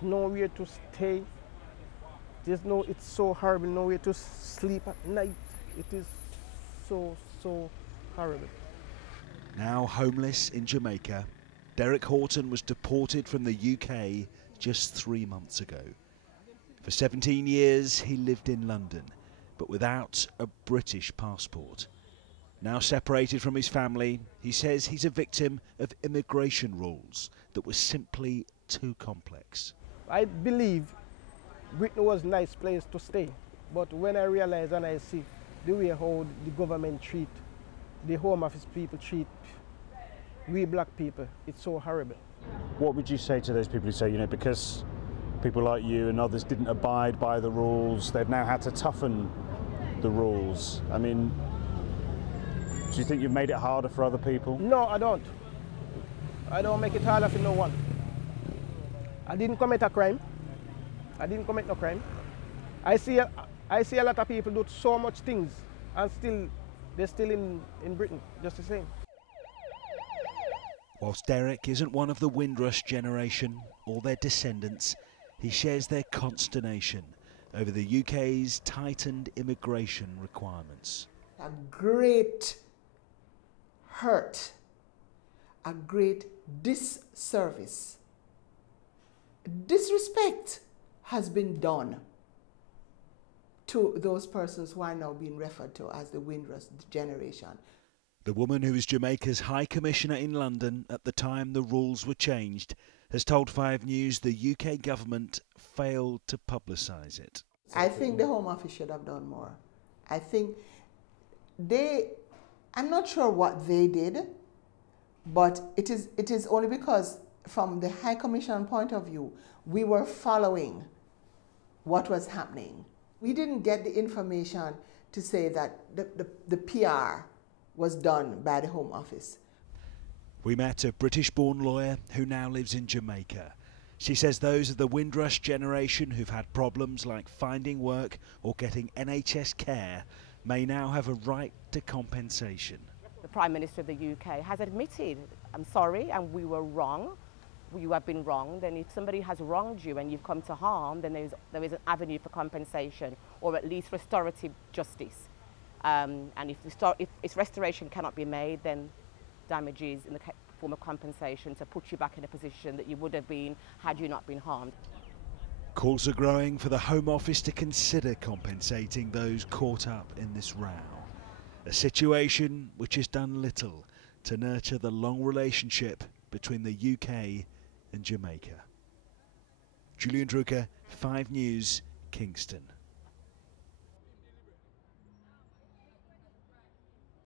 There's nowhere to stay. It's so horrible, nowhere to sleep at night. It is so horrible. Now homeless in Jamaica, Derek Horton was deported from the UK just 3 months ago. For 17 years he lived in London, but without a British passport. Now separated from his family, he says he's a victim of immigration rules that were simply too complex. I believe Britain was a nice place to stay, but when I realize and I see the way how the government treat the Home Office people treat we black people, it's so horrible. What would you say to those people who say, because people like you and others didn't abide by the rules, they've now had to toughen the rules? I mean, do you think you've made it harder for other people? No, I don't. I don't make it harder for no one. I didn't commit a crime. I didn't commit no crime. I see a lot of people do so much things and they're still in Britain, just the same. Whilst Derek isn't one of the Windrush generation or their descendants, he shares their consternation over the UK's tightened immigration requirements. A great hurt, a great disservice, disrespect has been done to those persons who are now being referred to as the Windrush generation. The woman who was Jamaica's High Commissioner in London at the time the rules were changed has told 5 News the UK government failed to publicise it. I think the Home Office should have done more. I think I'm not sure what they did, but it is only because from the High Commission point of view, we were following what was happening. We didn't get the information to say that the PR was done by the Home Office. We met a British-born lawyer who now lives in Jamaica. She says those of the Windrush generation who've had problems like finding work or getting NHS care may now have a right to compensation. The Prime Minister of the UK has admitted, I'm sorry, and we were wrong. You have been wronged, and if somebody has wronged you and you've come to harm, then there is an avenue for compensation, or at least restorative justice. And if restoration cannot be made, then damages in the form of compensation to put you back in a position that you would have been had you not been harmed. Calls are growing for the Home Office to consider compensating those caught up in this row, a situation which has done little to nurture the long relationship between the UK and Jamaica. Julian Drucker, 5 News, Kingston.